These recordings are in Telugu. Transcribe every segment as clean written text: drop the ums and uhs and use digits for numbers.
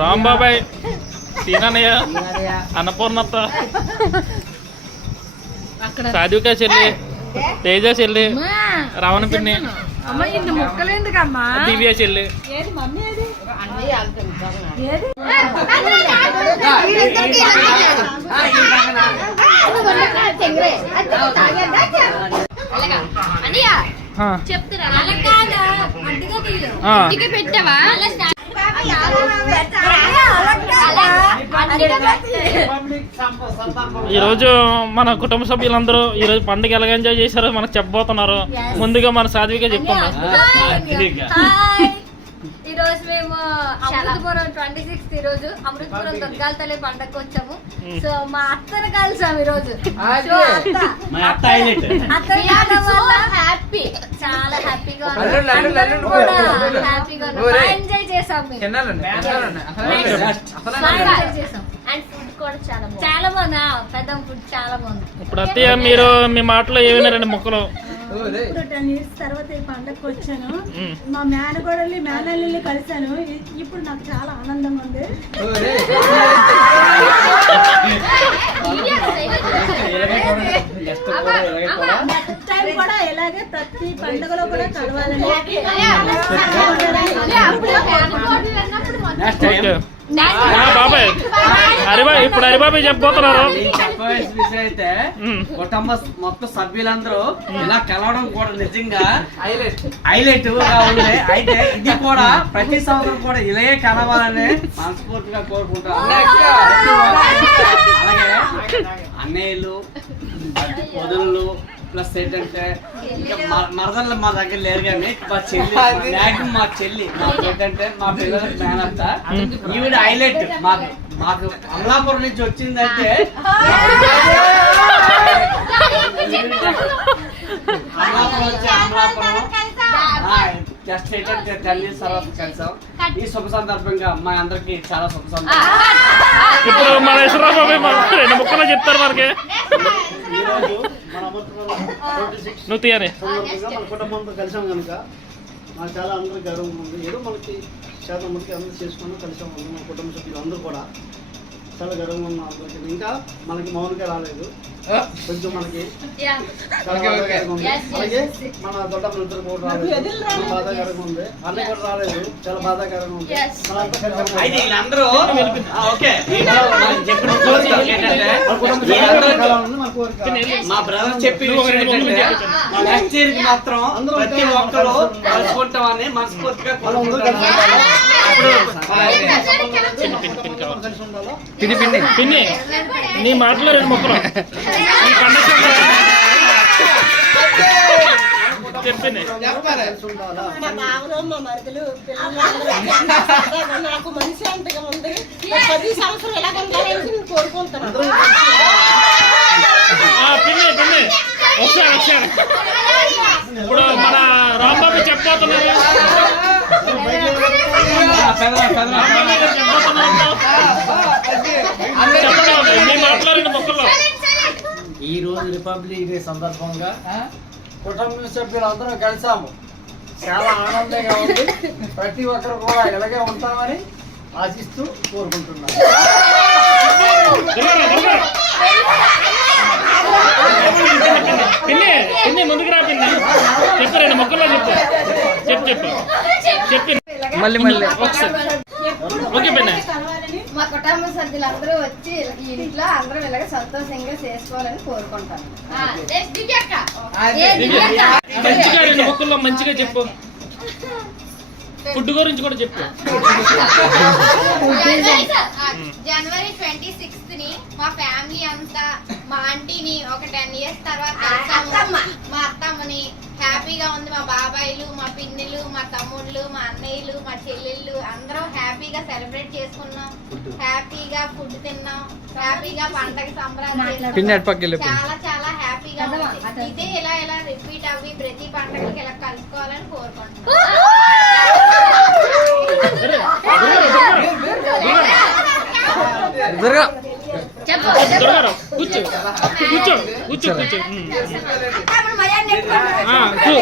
రాంబాబాయ్, సీనన్నయ్య, అన్నపూర్ణత్త, సాధుక చెల్లి, తేజ చెల్లి, రావణ పిన్ని, దివ్య చెల్లి, పెట్టావా? ఈరోజు మన కుటుంబ సభ్యులందరూ ఈరోజు పండుగ ఎలా ఎంజాయ్ చేశారో మనకు చెప్పబోతున్నారు. ముందుగా మన సాధ్విగా చెప్తున్నారు. ఈ రోజు మేము అమృతపురం 26th ఈ రోజు అమృతపురం దుర్గాల తల్లి పండగకి వచ్చాము. సో మా అత్తను కలిసాం ఈ రోజు. హ్యాపీ, చాలా హ్యాపీగా ఎంజాయ్ చేసాం. అండ్ ఫుడ్ కూడా చాలా బాగుంది. పెద్ద ఫుడ్ చాలా బాగుంది. ఇప్పుడు అత్తయ్య మీరు మీ మాటలో ఏమైనా మొక్కలు ఇప్పుడు 10 years తర్వాత ఈ పండగకి వచ్చాను. మా మేనగోడల్ని మేనల్ని కలిసాను. ఇప్పుడు నాకు చాలా ఆనందంగా ఉంది. కూడా ఇలాగే ప్రతి పండుగలో కూడా కలవాలని బాబాయ్ ఇప్పుడు హరిబాబాయ్ చెప్పబోతున్నారు. చెప్పవలసిన విషయం అయితే కుటుంబ మొత్తం సభ్యులందరూ ఇలా కలవడం కూడా నిజంగా హైలైట్ గా ఉంది. అయితే ఇది కూడా ప్రతి సంవత్సరం కూడా ఇలాగే కలవాలని మనస్ఫూర్తిగా కోరుకుంటాం. అలాగే అన్నయ్యలు, వదులు ప్లస్ ఏంటంటే ఇంకా మరదళ్ళు మా దగ్గర లేరు కానీ మా చెల్లి మా చెల్లి ఏంటంటే మా పిల్లలకి మేనంతా ఈవిడ హైలైట్. మాకు అమలాపురం నుంచి వచ్చిందంటే అమలాపురం వచ్చి అమలాపురం జస్ట్ ఏంటంటే 10 years తర్వాత కలిసాం. ఈ శుభ సందర్భంగా మా అందరికి చాలా శుభ సందర్భం. ఇప్పుడు మన ఇసురాబాబాయ్ రెండు ముక్కలు చెప్తారు మనకి. నువ్వు తీయనే మన కుటుంబంతో కలిసాం కనుక మాకు చాలా అందరికి గౌరవం ఉంది. ఏదో మనకి శాతం మందికి అందరూ చేసుకుని కలిసాం. మన కుటుంబ సభ్యులు అందరూ కూడా చాలా గర్వంగా ఉన్నాం అందరికి. ఇంకా మనకి మౌనిక రాలేదు, కొంచెం మనకి అలాగే మన దొడ్డమ్మలిద్దరు కూడా రాలేదు, బాధాకరంగా ఉంది. అన్నయ్య కూడా రాలేదు, చాలా బాధాకరంగా ఉంది. మా బ్రదర్ చెప్పి నెక్స్ట్ ఇయర్ కి మాత్రం ప్రతి ఒక్కరు కలుసుకుంటామని మనస్ఫూర్తిగా పిన్ని నీ మాటలో రెండు మొక్కలు చెప్పింది. నాకు మనిషి అంతగా ఉంది. 10 సంవత్సరం ఎలా కోరుకుంటున్నాను. పిన్ని ఒకసారి ఇప్పుడు మన రాంబాబు చెప్పబోతున్నారు. ఈ రోజు రిపబ్లిక్ డే సందర్భంగా కుటుంబ సభ్యులందరూ కలిసాము. చాలా ఆనందంగా ఉంది. ప్రతి ఒక్కరు కూడా ఇలాగే ఉంటామని ఆశిస్తూ కోరుకుంటున్నాను. పిన్ని ముందుకు రా. పిన్ని చెప్పు, రెండు మొక్కల్లో చెప్పు. మళ్ళీ ఓకే పిన్ని. మా కుటుంబ సభ్యులందరూ వచ్చి ఈ ఇంట్లో అందరం ఇలాగ సంతోషంగా చేసుకోవాలని కోరుకుంటాను. మంచిగా రెండు మొక్కల్లో మంచిగా చెప్పు. ఫుడ్ గురించి కూడా చెప్పు. జనవరి 26th ని మా ఫ్యామిలీ అంతా మా ఆంటీని ఒక 10 years తర్వాత మా అత్తమ్మని హ్యాపీగా ఉంది. మా బాబాయిలు, మా పిన్నిలు, మా తమ్ముళ్ళు, మా అన్నయ్యలు, మా చెల్లెళ్ళు అందరం హ్యాపీగా సెలబ్రేట్ చేసుకున్నాం. హ్యాపీగా ఫుడ్ తిన్నాం. హ్యాపీగా పండగ సంబరాలు చాలా చాలా హ్యాపీగా ఉంది. ఇదే ఇలా రిపీట్ అవ్వి ప్రతి పండగకి ఇలా కలుసుకోవాలని కోరుకుంటున్నాం.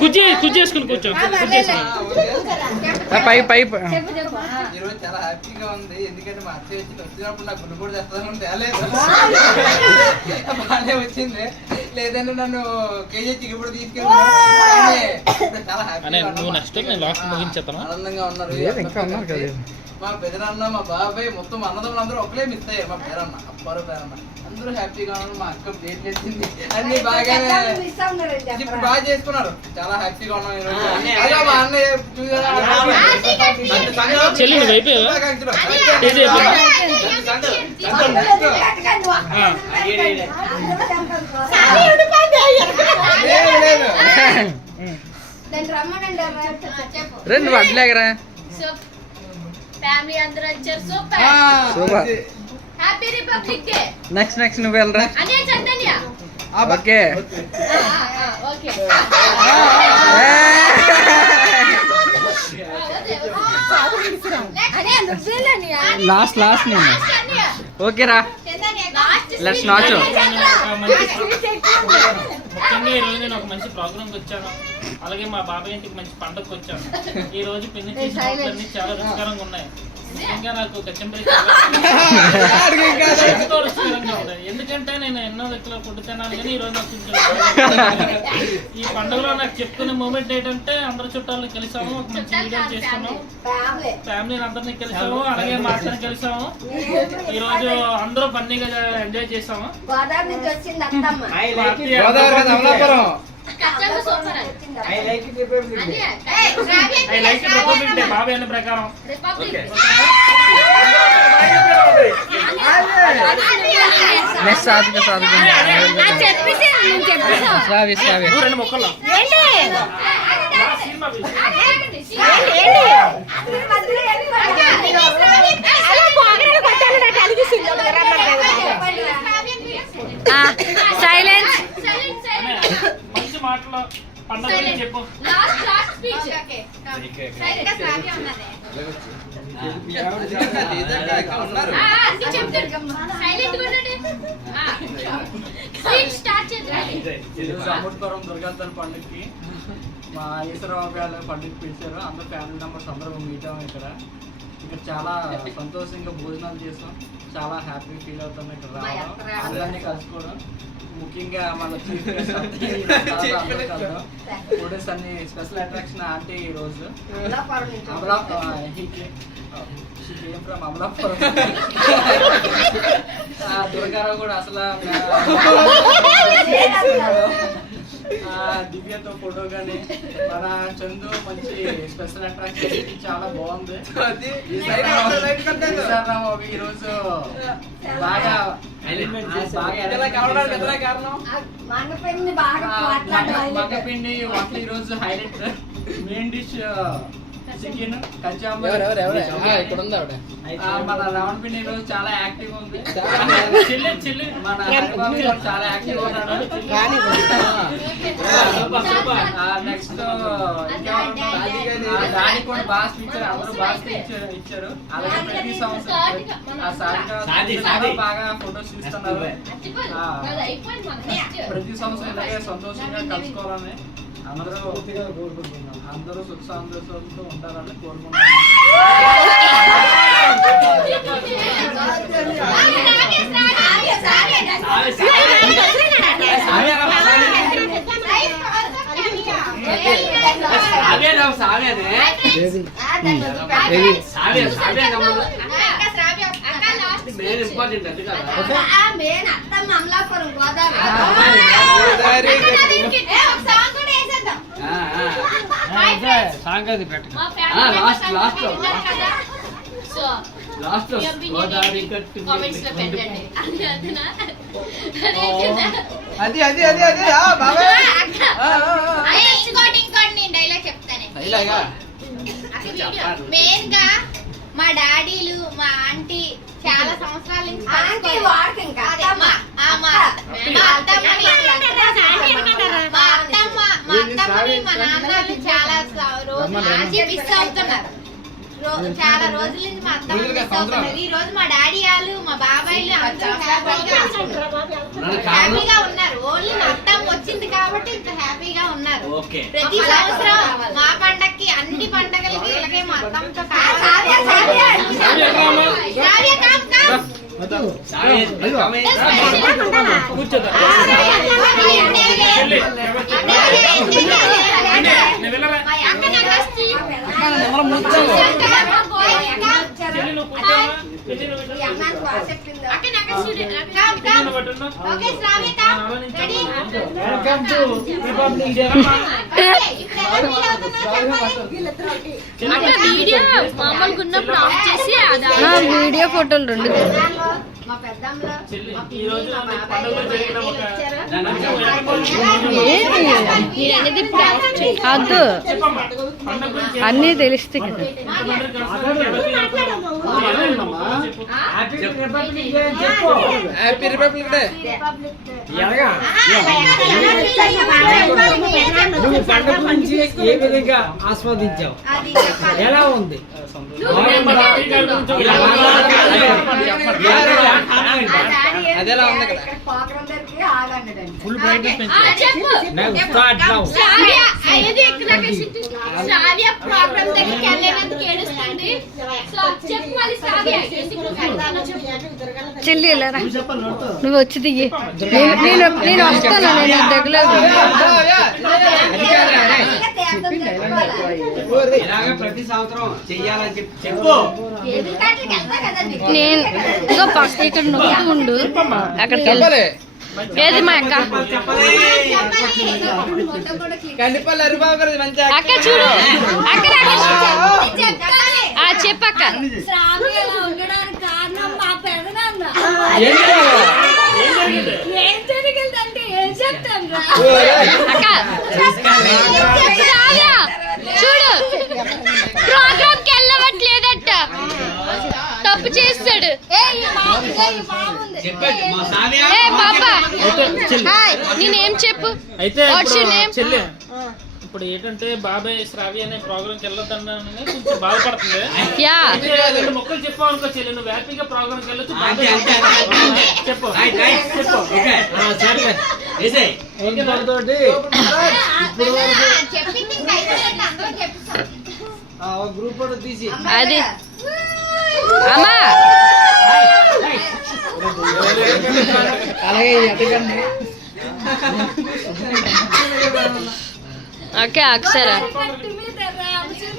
కుర్చీ వేసుకుని కూర్చో. ఈరోజు చాలా హ్యాపీగా ఉంది, ఎందుకంటే మా అత్తయ్య వచ్చినప్పుడు నాకు గుండు కూడా తెస్తాను తేలేదు, బాగానే వచ్చింది. లేదంటే నన్ను కేజీ చికెన్ తీసుకెళ్ళి చాలా ఆనందంగా ఉన్నారు. మా పెదనాన్న మా బాబాయ్ మొత్తం అన్నదమ్ములు అందరూ ఒకలే మిస్ అయ్యారు. మా పేరన్న అప్పారు పేరన్న అందరూ హ్యాపీగా ఉన్నారు. మా అక్క డేట్ చేసింది, అన్ని బాగానే ఇప్పుడు బాగా చేసుకున్నారు. చాలా హ్యాపీగా ఉన్నాం ఈరోజు. అదే మా అన్నయ్య రెండు వడ్లేగరా ఫ్యామిలీ అందరూ వచ్చారు. Super happy republic day. Next నువ్వు వెళ్ళరా. అనే చైతన్య ఓకే ఓకే లాస్ట్ నేను ఓకే రా. లెట్స్ నాట్ ముఖ్యంగా ఈ రోజు నేను ఒక మంచి ప్రోగ్రామ్కి వచ్చాను. అలాగే మా బాబాయ్ ఇంటికి మంచి పండుగకి వచ్చాను. ఈ రోజు పిన్ని చేసిన వంటలన్నీ చాలా రుచికరంగా ఉన్నాయి. ముఖ్యంగా నాకు కచ్చంబరి ఎంతో రుచికరంగా ఉంది. ఎందుకంటే నేను ఎన్నో దగ్గర ఫుడ్ తిన్నాను, కానీ ఈ రోజు నాకు ఈ పండుగలో నాకు చెప్పుకునే మూమెంట్ ఏంటంటే అందరు చుట్టాలను కలిసాము, ఒక మంచి వీడియో చేసుకున్నాం, ఫ్యామిలీని అందరినీ కలిసాము, అలాగే మా అత్తని కలిసాము. ఈ రోజు అందరూ ఫన్నీగా ఎంజాయ్ చేసాము. I like it republic day బాబాయ్ అనే ప్రకారం. నెక్స్ట్ సాధిక రెండు మొక్కలు సైలెన్స్ మంచి మాటలు పండుగ గురించి చెప్పు. అమృతపురం దుర్గాంతర పండుగకి మా ఈశ్వరరావు గారు పండుగ పిలిచారు. అందరూ ఫ్యామిలీ మెంబర్స్ అందరూ మీట్ అవ్వం. ఇక్కడ చాలా సంతోషంగా భోజనాలు చేసాం. చాలా హ్యాపీ ఫీల్ అవుతాం ఇక్కడ రావడం, అందరినీ కలుసుకోవడం. ముఖ్యంగా మన చీఫ్ ఫుడ్స్ అన్ని స్పెషల్ అట్రాక్షన్ ఆంటీ ఈ రోజు అమలాపురం దుర్గారావు కూడా అసలు దివ్యతో ఫోటో కానీ మన చందు మంచి స్పెషల్ అట్రాక్షన్ చాలా బాగుంది. ఈ రోజు బాగా మంగపిండి వంటలు ఈ రోజు highlight. Main dish chicken kachumber. మన రావణ పిండి ఈ రోజు చాలా యాక్టివ్ ఉంది. మన హరిబాబు చాలా యాక్టివ్ ఉన్నాడు. నెక్స్ట్ దాని కూడా బాగా ఇచ్చారు, అందరూ బాగా ఇచ్చారు. అలాగే ప్రతి సంవత్సరం బాగా ఫొటోస్ తీస్తున్నారు. ప్రతి సంవత్సరం ఇలాగే సంతోషంగా కలుసుకోవాలని అందరూ సుఖ సంతోషాలతో ఉంటారని కోరుకుంటున్నాను. మెయిన్ గా మా డాడీలు మా ఆంటీ చాలా సంవత్సరాల నుంచి మా నాన్నలు చాలా మిస్ అవుతున్నారు. చాలా రోజుల నుంచి మా అత్తమ్మ మిస్ అవుతున్నారు. ఈ రోజు మా డాడీ వాళ్ళు మా బాబాయిలు అందరూ హ్యాపీగా ఉన్నారు. ఓన్లీ మా అత్తమ్మ వచ్చింది కాబట్టి ఇంత హ్యాపీగా ఉన్నారు. ఓకే. ప్రతి సంవత్సరం మా పండక్కి అన్ని పండగలకి ఇలాగే మా అత్తమ్మతో కూర్చోదా వీడియో ఫోటోలు రెండు మా పెద్దమ్మలో ఈ రోజు పండుగలో జరిగిన ఒక అద్దు అన్నీ తెలుస్తాయి కదా. Happy republic day. నువ్వు పండుగ నుంచి ఏ విధంగా ఆస్వాదించావు? ఎలా ఉంది? అదేలా ఉంది కదా. ఫుల్ బ్రైట్నెస్ ప్రోగ్రామ్ దగ్గరికి వెళ్ళేందుకు ఏడుస్తుంది. చెల్లి వెళ్ళారా? నువ్వు వచ్చి దిగి. నేను వస్తాను. నేను దగ్గరలేదు. ఇలాగే ప్రతి సంవత్సరం చెయ్యాలని చెప్పు. నేను ఇంకో పక్క ఇక్కడ నొక్కి ఉండు. అక్కడికి వెళ్ళి ఏది మా అక్క కందిపల్లి హరిబాబు గారు మంచి అక్క చూడు అక్కడ చెప్పక్క ఉండడానికి కారణం మా పెదనాన్న. ఏం జరిగిందంటే ఏం చెప్తాను రా. అక్క శ్రావ్య చూడు ప్రోగ్రామ్ కి వెళ్ళవట్లేదట. తప్పు చేస్తాడు. ఏ పాపా హాయ్ నేనేం చెప్పు. అయితే What's your name? చెల్లి ఇప్పుడు ఏంటంటే బాబాయ్ శ్రావ్య అనే ప్రోగ్రామ్ కి వెళ్ళొద్దన్నానని కొంచెం బాధపడుతుంది. యా అయితే రెండు మొక్కలు చెప్పావు అనుకో చెల్లి, నువ్వు హ్యాపీగా ప్రోగ్రామ్ కి వెళ్ళొచ్చు. అంతే, అంతే, అంతే. చెప్పు చెప్పు. ఓకే. సరే వేసేయ్. తోటి చెప్పింది ఇంకా అయిపోయింది. అందరూ చెప్పిస్తాం. గ్రూప్ ఫోటో తీసి అది అమ్మా అలాగే ఎదగండి. ఓకే అక్షర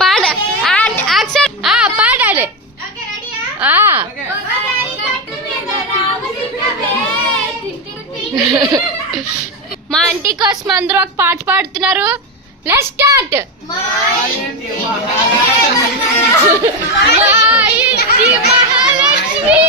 పాడ అక్షర పాడాలి. ఓకే రెడీయా? మా ఆంటీ కోసం అందరూ ఒక పాట పాడుతున్నారు. Let's start. మా ఇంటి మహాలక్ష్మి.